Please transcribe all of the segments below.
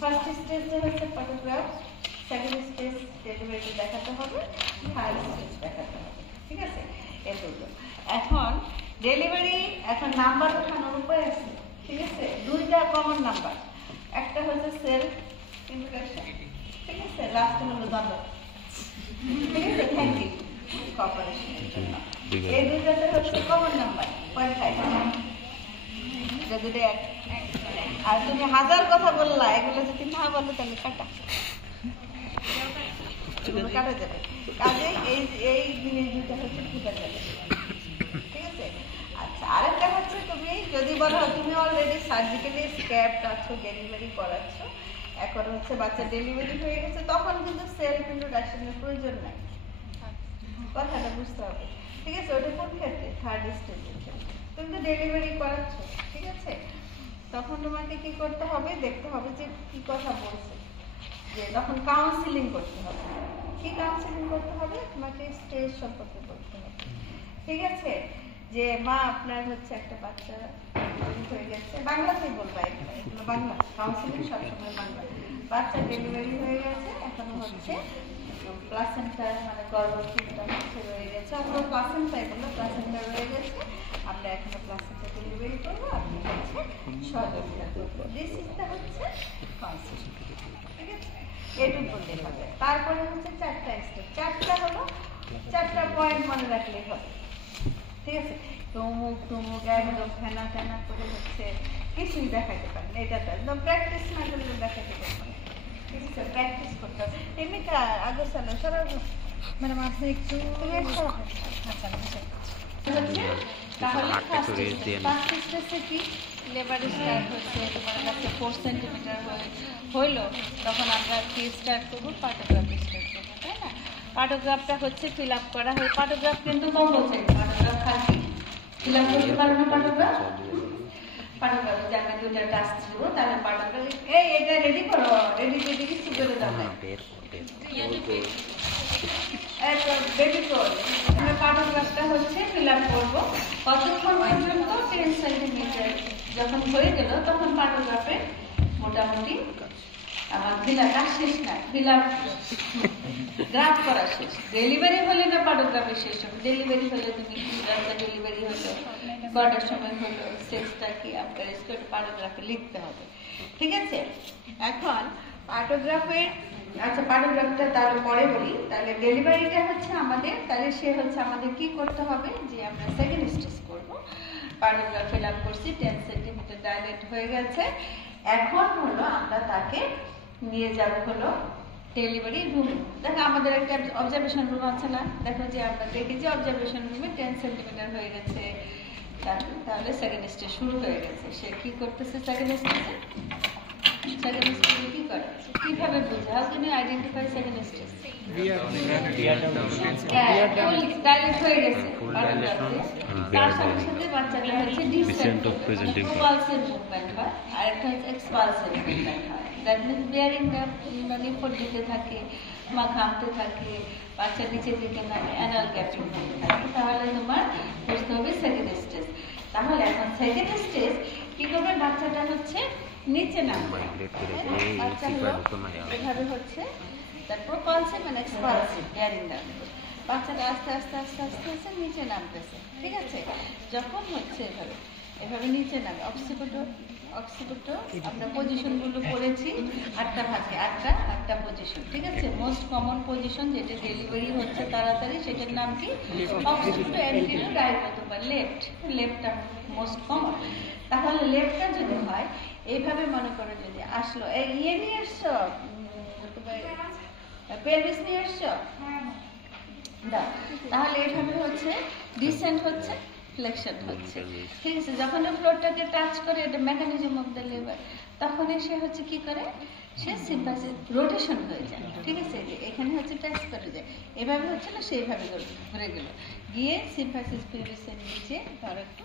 First স্টেজে হচ্ছে photograph, second stage delivery দেখাতে হবে, থার্ড স্টেজ দেখাতে হবে, ঠিক আছে? এই দুটো। এখন ডেলিভারি, এখন নাম্বার ওঠানোর উপায় আছে, ঠিক আছে? দুইটা কমন নাম্বার, একটা হচ্ছে সেলফ ইন্ট্রোডাকশন, ঠিক আছে? লাস্ট হলো ধন্যবাদ, ঠিক আছে? থ্যাংক ইউ কোঅপারেশনের জন্য। এই দুইটাতে হচ্ছে কমন নাম্বার, পয়েন্ট 5। যদি আর তুমি 1000 কথা বললা, এগুলো যদি না বলো তাহলে কাটা কাটা যাবে। কাজে এই জিনিস দুটো হচ্ছে ফুটা যাবে, ঠিক আছে? আচ্ছা, আরেকটা হচ্ছে তুমি যদি বলো তুমি অলরেডি সার্জিক্যালি স্ক্যাপড আছো, ডেলিভারি করাচ্ছ, এখন হচ্ছে বাচ্চা ডেলিভারি হয়ে গেছে, তখন কিন্তু সেলফ ইন্ট্রোডাকশনের প্রয়োজন নাই। কথাটা বুঝতে হবে, ঠিক আছে? ওটা কোন ক্ষেত্রে? থার্ড স্টেজের ক্ষেত্রে। তুমি তো ডেলিভারি করাচ্ছ, ঠিক আছে? তখন তোমাকে কি করতে হবে, দেখতে হবে যে কি কথা বলছে, যে তখন কাউন্সিলিং করতে হবে। কি কাউন্সিলিং করতে হবে? তোমাকে স্টেজ সম্পর্কে বলতে হবে, ঠিক আছে? যে মা আপনার হচ্ছে একটা বাচ্চা হয়ে গেছে, বাংলাতেই বলবা, এগুলো বাংলা কাউন্সিলিং সবসময় বাংলা। বাচ্চা ডেলিভারি হয়ে গেছে, এখনো হচ্ছে প্লাসেন্টা মানে গর্ভপিণ্ডটা হচ্ছে রয়ে গেছে, আমরা প্লাসেন্টাই বললো, প্লাসেন্টা রয়ে গেছে, আমরা এখনো প্লাসেন্টা ডেলিভারি করবো, আপনি হচ্ছে সহযোগিতা করবো। দিস ইজটা হচ্ছে কাউন্সিলিং, ঠিক আছে? এটুকু বললেই হবে। তারপরে হচ্ছে 4টা স্টেপ, 4টা হলো 4টা পয়েন্ট মনে রাখলেই হবে, ঠিক আছে? তমুক তমুক একদম ফেনা ফেনা করে হচ্ছে কিছুই দেখাতে পারেন, এটা তো একদম প্র্যাকটিস না করলে দেখাতে পারবেন, ঠিক আছে? প্র্যাকটিস করতে হবে। এমনিটা আগে সালে সরাব মানে আপনি একটু তাহলে ফার্স্ট স্টেজে কি লেবার স্টার্ট হচ্ছে, তোমার কাছে 4 সেন্টিমিটার হইলো, তখন আমরা কি স্টার্ট করবো? পার্টোগ্রাফি স্টার্ট করবো, তাই না? পার্টোগ্রাফটা হচ্ছে ফিল আপ করা হয়। পার্টোগ্রাফ কিন্তু কম্পালসারি, পার্টোগ্রাফ খালি ফিল আপ করতে পারবো না। পার্টোগ্রাফ যে আমি দুইটা টাস্ক দিব, তাহলে পার্টোগ্রাফ এটা রেডি করো, রেডি কিছু করে দাও, বেবি করো। আমরা পার্টোগ্রাফটা হচ্ছে ফিল আপ করবো কতক্ষণ পর্যন্ত? 10 সেন্টিমিটার যখন হয়ে গেল, তখন পার্টোগ্রাফে মোটামুটি আমার ফিলাপটা শেষ না, ফিলাপ গ্রাফ করা শেষ। ডেলিভারি হলে না পার্টোগ্রাফি শেষ হবে, ডেলিভারি হলে তুমি ডেলিভারি হলো, কটার সময় হলো, সেক্সটা কি আপনার স্কুল পার্টোগ্রাফে লিখতে হবে, ঠিক আছে? এখন পার্টোগ্রাফের, আচ্ছা পার্টোগ্রাফটা তার পরে বলি, তাহলে ডেলিভারিটা হচ্ছে আমাদের, তাহলে সে হচ্ছে আমাদের কি করতে হবে, যে আমরা সেকেন্ড স্টেজ করবো। পার্টোগ্রাফ ফিল আপ করছি, 10 সেন্টিমিটার ডাইলেট হয়ে গেছে, এখন হলো আমরা তাকে নিয়ে যাব হলো ডেলিভারি রুম। দেখো আমাদের একটা অবজারভেশন রুম আছে না, দেখো যে আমরা দেখি যে অবজারভেশন রুমে 10 সেন্টিমিটার হয়ে গেছে, তাহলে সেকেন্ড স্টেজ শুরু হয়ে গেছে। সে কি করতেছে সেকেন্ড স্টেজে? সেকেন্ড স্টেজে কি করে, কিভাবে বোঝা? How can you identify second stage? Dilate হয়ে গেছে, তার সাথে সাথে বাচ্চাটা হচ্ছে ডিসেন্ট পালসের মুভমেন্ট হয়, আর একটা হচ্ছে এক্সপালসের মুভমেন্ট হয়। দ্যাট মিনস বিয়ারিংটা মানে ফোর দিতে থাকে, মা ঘামতে থাকে, বাচ্চা নিচের দিকে নামে, অ্যানাল গ্যাপিং থাকে, তাহলে তোমার বুঝতে হবে সেকেন্ড স্টেজ। তাহলে এখন সেকেন্ড স্টেজ কি করবে? বাচ্চাটা হচ্ছে নিচে নামবে, বাচ্চা হলো এভাবে হচ্ছে, তারপর পালসিভ মানে এক্সপালসিভ বিয়ারিং নামবে, বাচ্চাটা আস্তে আস্তে আস্তে আস্তে আস্তে নিচে নামতেছে, ঠিক আছে? যখন হচ্ছে এভাবে এভাবে নিচে নামে, অক্সিপিটো আমরা পজিশনগুলো করেছি 8টা ভাগে, 8টা পজিশন, ঠিক আছে? মোস্ট কমন পজিশন যেটা ডেলিভারি হচ্ছে তাড়াতাড়ি, সেটার নাম কি? অক্সিপিটো অ্যান্টিরিয়র রাইট অথবা লেফটটা মোস্ট কমন। তাহলে লেফটটা যদি হয় এইভাবে, মনে করো যদি আসলো, ইয়ে নিয়ে আসছো, পেলভিস নিয়ে আসছো, তাহলে এইভাবে হচ্ছে ডিসেন্ট হচ্ছে, ফ্লেকশন হচ্ছে, ঠিক আছে? যখন ফ্লোরটাকে টাচ করে, এটা মেকানিজম অফ দ্য লেবার, তখন সে হচ্ছে কি করে, সে সিম্পাসিস রোটেশন হয়ে যায়, ঠিক আছে? এখানে হচ্ছে টাচ করে যায়, এভাবে হচ্ছে না, সেইভাবে ঘুরে গেল, গিয়ে সিম্পাসিস পিলভিসের নিচে ধর একটু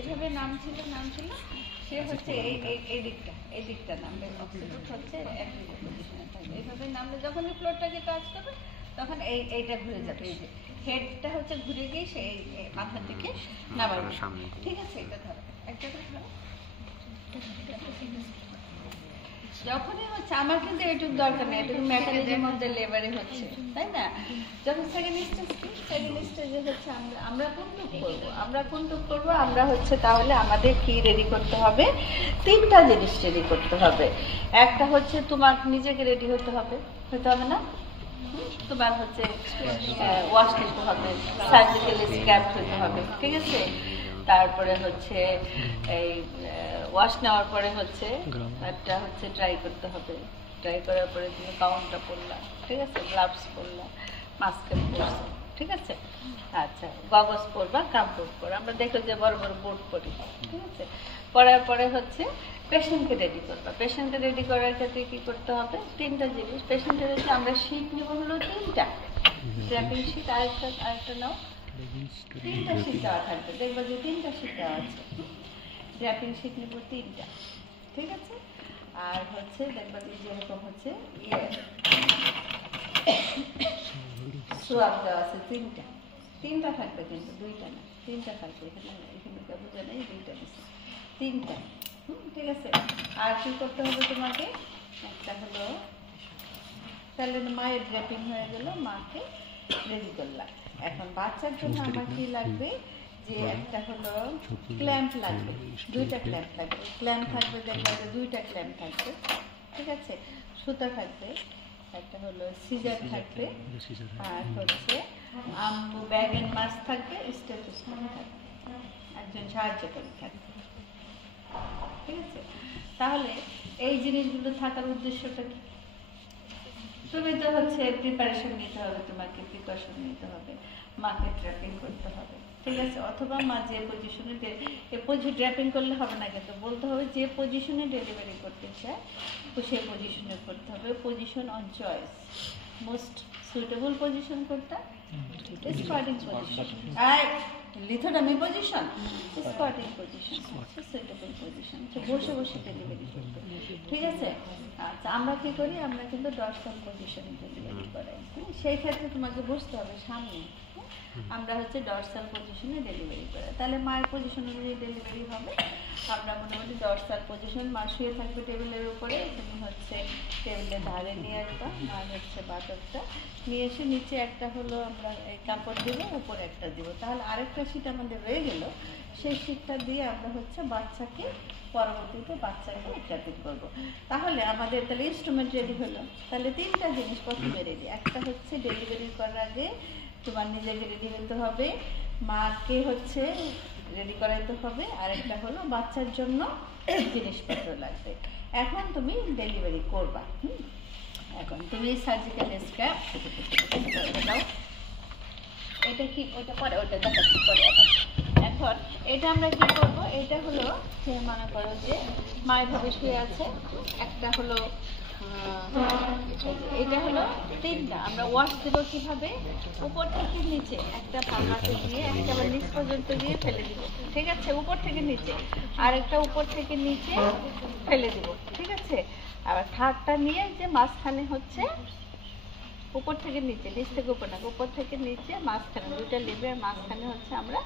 এভাবে নাম ছিল, সে হচ্ছে এই দিকটা নামবে, অক্সিপিট হচ্ছে অ্যান্টিরিয়র পজিশনে থাকবে, এইভাবে নামলে যখন ফ্লোরটাকে টাচ করবে তখন এইটা ঘুরে যাবে, এই যে হেডটা হচ্ছে ঘুরে গিয়ে সেই মাথার দিকে নামাবে, ঠিক আছে? এটা ধরো একটা করে ধরো। যখনই হচ্ছে আমার কিন্তু এটুকু দরকার নেই, এটুকু মেকানিজম মধ্যে লেবারে হচ্ছে, তাই না? যখন সেকেন্ড স্টেজে হচ্ছে আমরা কোনটুক করবো, আমরা হচ্ছে তাহলে আমাদের কি রেডি করতে হবে? তিনটা জিনিস রেডি করতে হবে। একটা হচ্ছে তোমার নিজেকে রেডি হতে হবে না? তোমার হচ্ছে ওয়াশ নিতে হবে, সার্জিক্যালি স্ক্যাপ হতে হবে, ঠিক আছে? তারপরে হচ্ছে এই ওয়াশ নেওয়ার পরে হচ্ছে একটা হচ্ছে ড্রাই করতে হবে, ড্রাই করার পরে তুমি গাউনটা পরলা, ঠিক আছে? গ্লাভস পরলা, মাস্ক পরলা, ঠিক আছে? আচ্ছা, গগস পরবা, কাপড় পরবা, আমরা দেখো যে বড় বড় বোর্ড পরি, ঠিক আছে? পরার পরে হচ্ছে পেশেন্টকে রেডি করবা। পেশেন্টকে রেডি করার ক্ষেত্রে কি করতে হবে? তিনটা জিনিস। পেশেন্টের হচ্ছে আমরা শীট নিব হলো তিনটা, ড্র্যাপিং শীট, আরেকটা নাও, তিনটা শীট দেওয়া থাকবে, দেখবো যে তিনটা শীট দেওয়া আছে। ড্র্যাপিং শীট নিব তিনটা, ঠিক আছে? আর হচ্ছে দেখবা যে যেরকম হচ্ছে সোয়াব দেওয়া আছে তিনটা থাকবে, কিন্তু দুইটা না, তিনটা থাকবে। এখানে বোঝা নেই, দুইটা দিচ্ছে, তিনটা, ঠিক আছে? আর কি করতে হবে তোমাকে? একটা হলো তাহলে মায়ের ড্রেপিং হয়ে গেল, মাকে রেডি করলাম। এখন বাচ্চার জন্য আমার কি লাগবে? যে একটা হলো ক্ল্যাম্প লাগবে, দুইটা ক্ল্যাম্প লাগবে। ক্ল্যাম্প থাকবে, দেখবে দুইটা ক্ল্যাম্প থাকবে, ঠিক আছে? সুতা থাকবে, একটা হলো সিজার থাকবে, আর হচ্ছে ব্যাগ এন্ড মাস্ক থাকবে, স্টেথোস্কোপ থাকবে, একজন সাহায্যকারী থাকবে, ঠিক আছে? তাহলে এই জিনিসগুলো থাকার উদ্দেশ্যটা কি? তুমি তো হচ্ছে প্রিপারেশন নিতে হবে, তোমাকে প্রিকশন নিতে হবে, মাকে ট্র্যাপিং করতে হবে, ঠিক আছে? অথবা মা যে পজিশনে ট্র্যাপিং করলে হবে না, কিন্তু বলতে হবে যে পজিশনে ডেলিভারি করতে চায় তো সেই পজিশনে করতে হবে। Position on choice, most suitable position কোনটা? Squatting position. আর lithotomy position, squatting position, suitable position, বসে বসে ডেলিভারি করবে, ঠিক আছে? আচ্ছা, আমরা কি করি? আমরা কিন্তু ডরসাল পজিশনে ডেলিভারি করাই, সেই ক্ষেত্রে তোমাকে বসতে হবে সামনে, আমরা হচ্ছে ডরসাল পজিশনে ডেলিভারি করাই। তাহলে মায়ের পজিশন অনুযায়ী ডেলিভারি হবে। আমরা মোটামুটি ডরসাল পজিশন, মা শুয়ে থাকবে টেবিলের উপরে, তুমি হচ্ছে টেবিলের ধারে নিয়ে আসবা, মার হচ্ছে বাটকটা নিয়ে এসে নিচে একটা হলো আমরা এই কাপড় দিব, উপরে একটা দিব, তাহলে আরেকটা শীট আমাদের রয়ে গেল, সেই শীটটা দিয়ে আমরা হচ্ছে বাচ্চাকে পরবর্তীতে বাচ্চাকে ট্র্যাপিং করবো। তাহলে আমাদের তাহলে ইনস্ট্রুমেন্ট রেডি হলো। তাহলে তিনটা জিনিস প্রথমে রেডি, একটা হচ্ছে ডেলিভারি করার আগে তোমার নিজেকে রেডি হতে হবে, মাকে হচ্ছে রেডি করাইতে হবে, আর একটা হলো বাচ্চার জন্য জিনিসপত্র লাগবে। এখন তুমি ডেলিভারি করবা। এখন তুমি সার্জিক্যাল স্ক্যাপ দাও, এটা কি ওটা পরে, ওটা দেখাচ্ছি পরে। এখন এটা আমরা কি করব? এটা হলো যে মনে করো যে মায়ের ভাবে শুয়ে আছে, একটা হলো এটা হলো তিনটা, আমরা ওয়াশ দেবো কিভাবে? উপর থেকে নিচে একটা পাহাড়ে দিয়ে একেবারে নিচ পর্যন্ত দিয়ে ফেলে দিব, ঠিক আছে? উপর থেকে নিচে, আর একটা উপর থেকে নিচে ফেলে দিব, ঠিক আছে? আবার থার্ডটা নিয়ে যে মাঝখানে হচ্ছে উপর থেকে নিচে, নিচ থেকে উপর না, উপর থেকে নিচে মাঝখানে, দুইটা লেবের মাঝখানে হচ্ছে আমরা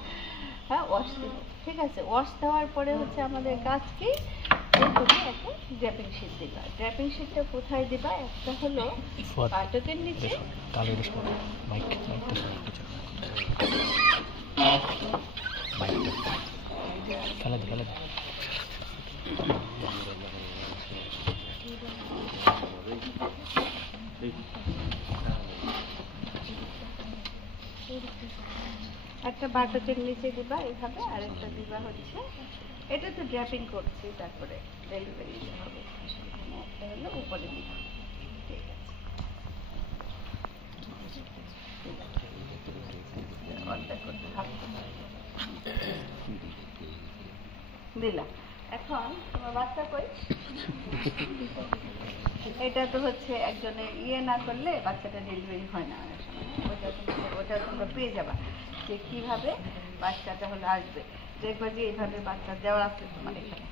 ওয়াশ দেব, ঠিক আছে? ওয়াশ দেওয়ার পরে হচ্ছে আমাদের কাজ কি? তুমি একটা ড্র্যাপিং শীট দিবা। ড্র্যাপিং শীটটা কোথায় দিবা? একটা হলো পাটকের নিচে, একটা বাটকের নিচে দিবা এইভাবে, আর একটা দিবা হচ্ছে, এটা তো ড্র্যাপিং করছি, তারপরে ডেলিভারি হবে, একটা হলো উপরে দিবা, ঠিক আছে? দিলা। এখন তোমার বাচ্চা কই? এটা তো হচ্ছে একজনের না করলে বাচ্চাটা ডেলিভারি হয় না অনেক সময়। ওটা তোমরা পেয়ে যাবা যে কিভাবে বাচ্চাটা হলে আসবে। দেখবা যে এইভাবে বাচ্চা দেওয়া আছে তোমার এখানে,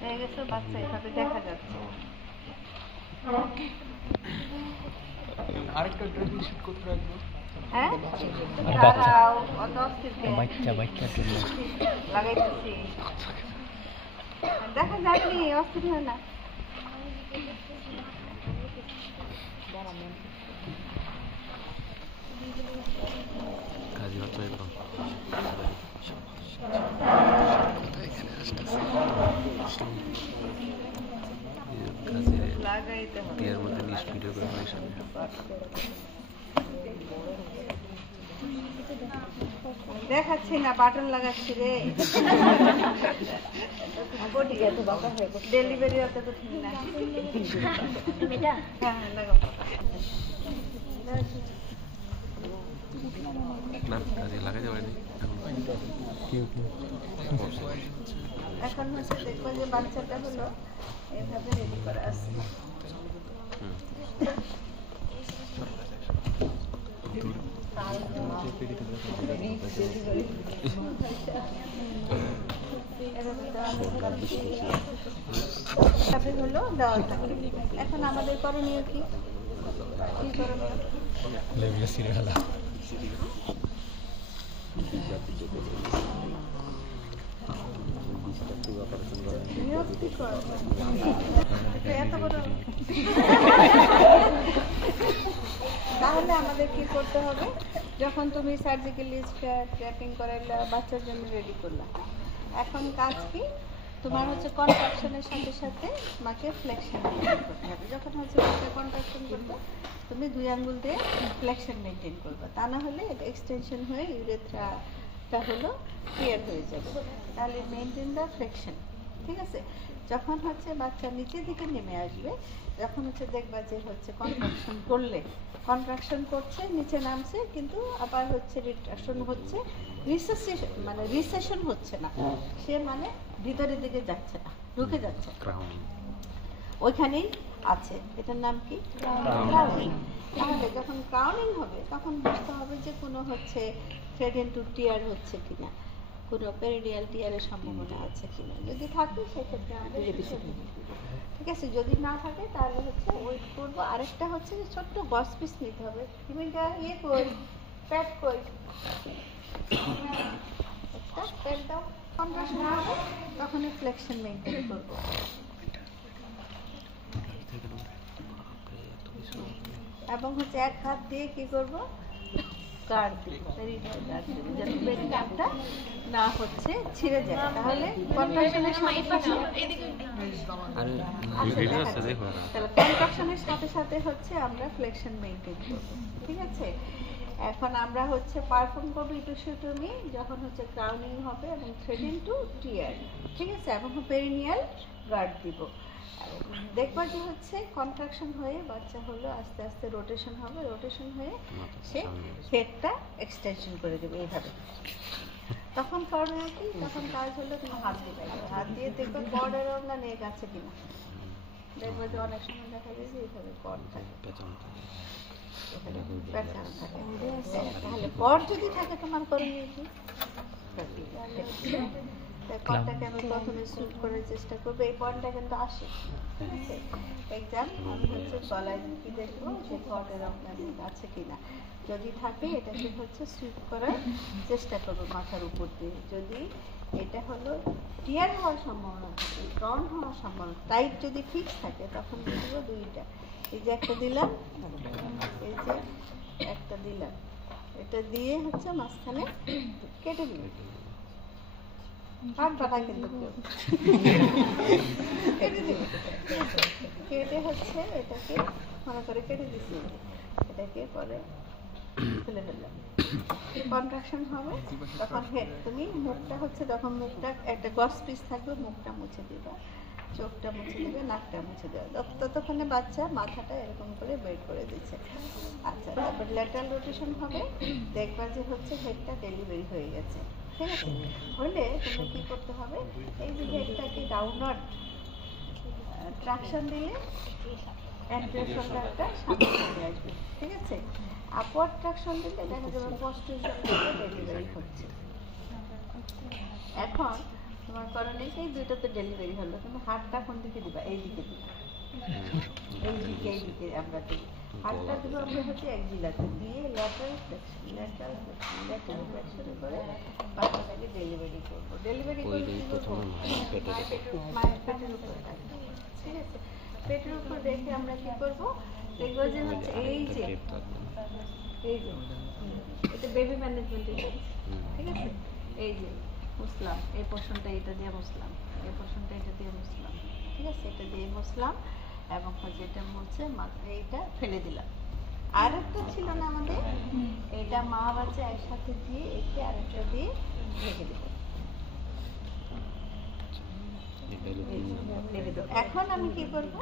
দেখে গেছো? বাচ্চা এভাবে দেখা যাচ্ছে, আরেকটা ড্রেস শুট করতে রাখবো। হ্যাঁ দাঁড়াও অত অস্থির কেন? বাচ্চা জন্য লাগাইতেছি দেখা যায়নি অস্থির হয় না কাজী হচ্ছে একদম লাগাইতে হবে এর মধ্যে লিস্ট ভিডিও করে আমার সামনে দেখাচ্ছি না বাটন লাগাচ্ছি রে ডেলিভারি হতে তো ঠিক না হ্যাঁ লাগাও না কাজে লাগাইতে পারিনি এখন হচ্ছে দেখবো যে বাচ্চাটা হলো এভাবে রেডি করা আছে হলো দেওয়া থাকে এখন আমাদের করণীয় কি করণীয় তাহলে আমাদের কি করতে হবে যখন তুমি সার্জিক্যালি ট্র্যাপিং করাইলা বাচ্চার জন্য রেডি করলা এখন কাজ কি তোমার হচ্ছে কন্ট্রাকশনের সাথে সাথে মাকে ফ্লেকশন করতে হবে যখন হচ্ছে মাকে কন্ট্রাকশন করবে তুমি 2 আঙ্গুল দিয়ে ফ্লেকশন মেনটেন করবে তা না হলে এটা এক্সটেনশন হয়ে ইউরেথ্রাটা হলো ক্লিয়ার হয়ে যাবে তাহলে মেনটেন দ্য ফ্লেকশন ঠিক আছে যখন হচ্ছে বাচ্চা নিচের দিকে নেমে আসবে যখন হচ্ছে দেখবা যে হচ্ছে কন্ট্রাকশন করলে কন্ট্রাকশন করছে নিচে নামছে কিন্তু আবার হচ্ছে রিট্রাকশন হচ্ছে রিসেশন হচ্ছে না সে মানে ভিতরের দিকে যাচ্ছে না ঢুকে যাচ্ছে ওইখানেই আছে এটার নাম কি ক্রাউনিং তাহলে যখন ক্রাউনিং হবে তখন বুঝতে হবে যে কোনো হচ্ছে থ্রেড ইনটু টিয়ার হচ্ছে কিনা কোনো পেরিডিয়াল টিয়ারের সম্ভাবনা আছে কিনা যদি থাকে সেক্ষেত্রে আমাদের রিভিশন ঠিক আছে যদি না থাকে তাহলে হচ্ছে ওয়েট করবো আরেকটা হচ্ছে যে ছোট্ট গস পিস নিতে হবে তুমি ইয়ে কই প্যাড কই একটা প্যাড দাও কন্ট্রাকশন হবে তখন ফ্লেকশন মেইনটেইন করবো এবং হচ্ছে এক হাত দিয়ে কি করব গার্ড দিব পেরিনিয়াল গার্ড দিব যাতে পেরিনিয়ালটা না হচ্ছে ছিঁড়ে যায় তাহলে কন্ট্রাকশনের সাথে সাথে হচ্ছে আমরা ফ্লেকশন মেইনটেইন করব ঠিক আছে এখন আমরা হচ্ছে পারফর্ম করব ইটোসিওটমি যখন হচ্ছে ক্রাউনিং হবে এবং থ্রেড ইনটু টিয়ার ঠিক আছে এবং পেরিনিয়াল গার্ড দিব দেখবা যে হচ্ছে কন্ট্রাকশন হয়ে বাচ্চা হলো আস্তে আস্তে রোটেশন হবে রোটেশন হয়ে সে হেডটা এক্সটেনশন করে দেবে এইভাবে তখন করবে কি তখন কাজ হলো তুমি হাত দিবে হাত দিয়ে দেখবে কর্ডের ওড়না নেক আছে কিনা দেখবে যে অনেক সময় দেখা যায় যে এইভাবে কর্ড থাকে পেঁচানো থাকে তাহলে কর্ড যদি থাকে তোমার করণীয় কি কর্ডটাকে আমি প্রথমে সুট করার চেষ্টা করবো এই কর্ডটা কিন্তু আসে ঠিক আছে এক্সাম আমি হচ্ছে গলায় কি দেখবো যে কর্ডের আপনার আছে কিনা যদি থাকে এটাকে হচ্ছে সুইপ করার চেষ্টা করবো মাথার উপর দিয়ে যদি এটা হলো টিয়ার হওয়ার সম্ভাবনা থাকে টর্ন হওয়ার সম্ভাবনা টাইট যদি ফিক্স থাকে তখন দিব দুইটা এই যে একটা দিলাম এই যে একটা দিলাম এটা দিয়ে হচ্ছে মাঝখানে কেটে দিল কিন্তু কেটে হচ্ছে এটাকে মনে করে কেটে দিচ্ছি এটাকে পরে ফেলে ফেললাম কন্ট্রাকশন হবে তখন তুমি মুখটা হচ্ছে তখন মুখটা একটা গস পিস থাকবে মুখটা মুছে দিবা চোখটা মুছে দেবে নাকটা মুছে দেবে ততক্ষণে বাচ্চা মাথাটা এরকম করে বের করে দিচ্ছে আচ্ছা তারপর ল্যাটারাল রোটেশন হবে দেখবা যে হচ্ছে হেডটা ডেলিভারি হয়ে গেছে ঠিক আছে হলে তুমি কি করতে হবে এই যে হেডটাকে ডাউনওয়ার্ড ট্রাকশন দিলে অ্যান্টেরিয়র একটা সামনে চলে আসবে ঠিক আছে আপওয়ার্ড ট্রাকশন দিলে দেখা যাবে পোস্টেরিয়র ডেলিভারি হচ্ছে এখন তোমার করণীয় এই দুইটাতে ডেলিভারি হলো তুমি হাতটা কোন দিকে দিবা এই দিকে দিবা এইদিকে আমরা দিই। হাতটা দেবো আমরা হচ্ছে এক জিলাতে দিয়ে ল্যাটারাল ফ্লেকশন করে বাচ্চাটাকে ডেলিভারি করবো। ডেলিভারি করে মায়ের পেটের উপরে রাখবো, ঠিক আছে? পেটের উপর রেখে আমরা কি করবো, দেখবো যে হচ্ছে এই যে এটা বেবি ম্যানেজমেন্টের, ঠিক আছে? এই যে মুসলাম, এই পোর্শনটা এটা দিয়ে মুসলাম, এই পোর্শনটা এটা দিয়ে মুসলাম, ঠিক আছে? এটা দিয়ে মুসলাম এবং হচ্ছে এটা মুছে এইটা ফেলে দিলাম। আর একটা ছিল না আমাদের, এটা মা বাচ্চা একসাথে দিয়ে একে আরেকটা দিয়ে রেখে দেবো। এখন আমি কি করবো,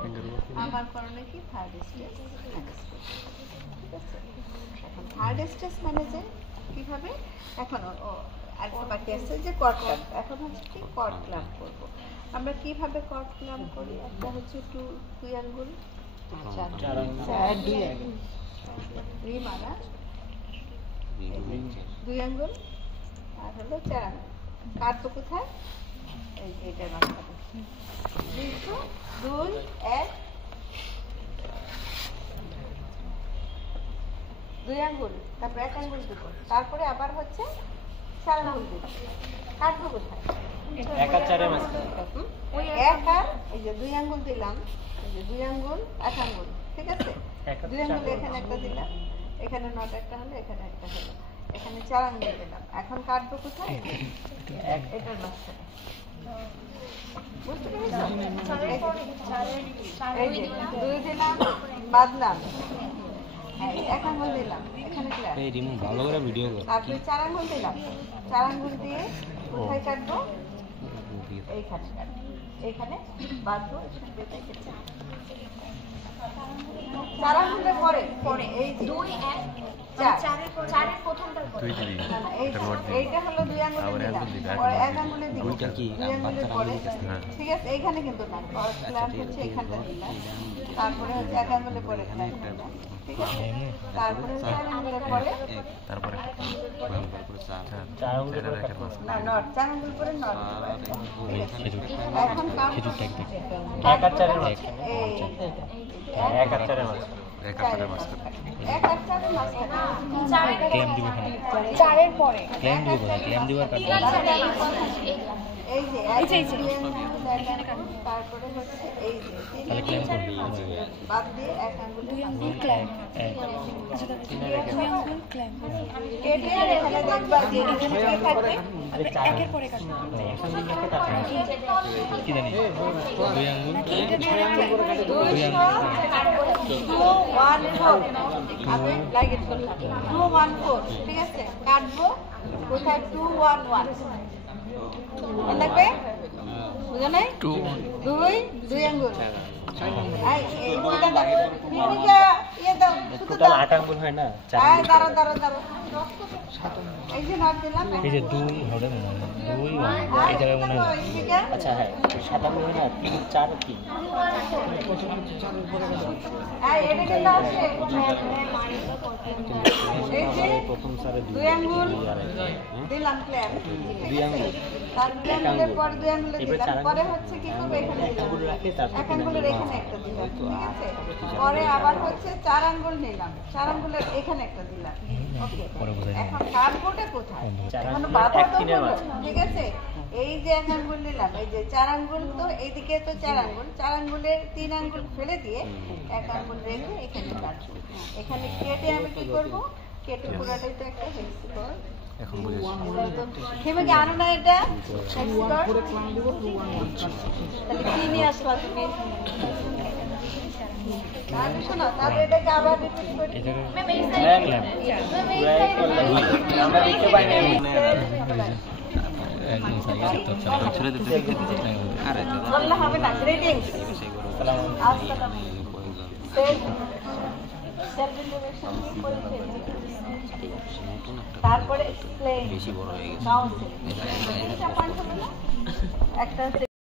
আমার করণে কি থার্ড স্টেজ ম্যানেজ করবো, ঠিক আছে? এখন থার্ড স্টেজ ম্যানেজে কিভাবে, এখন আরেকটা বাকি আছে যে কট ক্লাম্প। এখন হচ্ছে কি কট ক্লাম্প করবো। আমরা কিভাবে কট ক্লাম্প করি, একটা হচ্ছে দুই আঙ্গুল, দুই আঙ্গুল আর হলো 4 আঙ্গুল। কাটবো কোথায়, এইটার মাঝখানে 2 1 2 আঙ্গুল, তারপরে 1 আঙ্গুল দিব, তারপরে আবার হচ্ছে 4 আঙ্গুল দিব। কাটবো কোথায়, 1 আর 4 এর মাঝখানে। 1 আর এই যে 2 আঙ্গুল দিলাম, এই যে 2 আঙ্গুল 1 আঙ্গুল, ঠিক আছে? 2 আঙ্গুল এখানে একটা দিলাম, এখানে নট একটা হলো, এখানে একটা হলো, এখানে 4 আঙ্গুল দিলাম। এখন কাটবো কোথায়, এটার মাঝখানে। বুঝতে পেরেছো? এই যে 2 দিলাম, বাদলাম, 1 আঙ্গুল দিলাম, এখানে ক্লিয়ার। ভালো করে ভিডিও কর। তারপরে 4 আঙ্গুল দিলাম, 4 আঙ্গুল দিয়ে কোথায় কাটবো, এইখানে কাটবো, এইখানে বাঁধবো, এখানে বেঁধে কেটে 4 আঙ্গুলের পরে এই যে 2 1 4 এর প্রথমটার পরে এইটা হলো 2 আঙ্গুলে দিলাম, পরে 1 আঙ্গুলে দিব, 2 আঙ্গুলের পরে, ঠিক আছে? এইখানে কিন্তু না, ক্ল্যাম্প হচ্ছে এখানটা দিলাম, তারপরে হচ্ছে 1 আঙ্গুলে পরে ক্ল্যাম্প দিলাম, ঠিক আছে? তারপরে 4 আঙ্গুলের পরে, তারপরে 4 আঙ্গুলের পরে না নট 4 আঙ্গুল পরে নট। এখন কাম 1 আর 4 এর মাঝখানে। 1 আর 4 এর মাঝখানে। 1 আর 4 এর মাঝখানে। 1 আর 4 এর মাঝখানে ক্লেম দিব এখানে, 4 এর পরে ক্লেম দিব কোথায়, ক্লেম দিব আর কাটবো। এই যে তারপরে হচ্ছে এই যে তাহলে ক্লেম করব, বাদ দিয়ে 1 আঙ্গুলে ক্লেম কেটে এখানে দেখবা যে এখানে থাকবে একের পরে কাটবো, কি জানি 2 আঙ্গুল 2 1 4 ঠিক আছে? কাটবো কোথায়, 2 1 1 মনে থাকবে, বুঝো নাই? 2 আঙ্গুল। এই দুইটা দাও, ইয়ে দাও, টোটাল 8 আঙ্গুল হয় না? 4 দাঁড়ো এই যে নট দিলাম, এই যে 2 হবে মনে হয়, 2 এই জায়গায় মনে হয়। আচ্ছা হ্যাঁ 7 আঙ্গুল হয় না, 3 4 3 এটা কিন্তু আছে, এই যে প্রথম সারে 2 আঙ্গুল দিলাম ক্ল্যাম্প, 2 আঙ্গুল, তারপরে আঙ্গুলের পর 2 আঙ্গুলে দিলাম, পরে হচ্ছে কি করব, এখানে আঙ্গুল রাখে, তারপর 1 আঙ্গুলের এখানে একটা দিলাম, ঠিক আছে? পরে আবার হচ্ছে 4 আঙ্গুল নিলাম, 4 আঙ্গুলের এখানে একটা দিলাম, ওকে? এখন কাটবোটা কোথায়, এখন বাঁধা তো হলো, ঠিক আছে? এই যে 1 আঙ্গুল নিলাম, এই যে 4 আঙ্গুল, তো এইদিকে তো 4 আঙ্গুল, 4 আঙ্গুলের 3 আঙ্গুল ফেলে দিয়ে 1 আঙ্গুল রেখে এখানে কাটবো। এখানে কেটে আমি কি করব, কেটে পুরোটাই তো একটা হেক্সাগন। এখন বুঝেছি। খেমে কি আনো না এটা হেক্সাগন, তাহলে কি নিয়ে আসলা তুমি? তাহলে শোনো, তাহলে এটাকে আবার রিপিট করি। আমরা দেখতে পাই না। ছেড়ে দিতে আরে বললে হবে না, গ্রিটিংস, আসসালাম, তারপরে এক্সপ্লেইন, বেশি বড় হয়ে গেছে। কাউন্সিল, একটা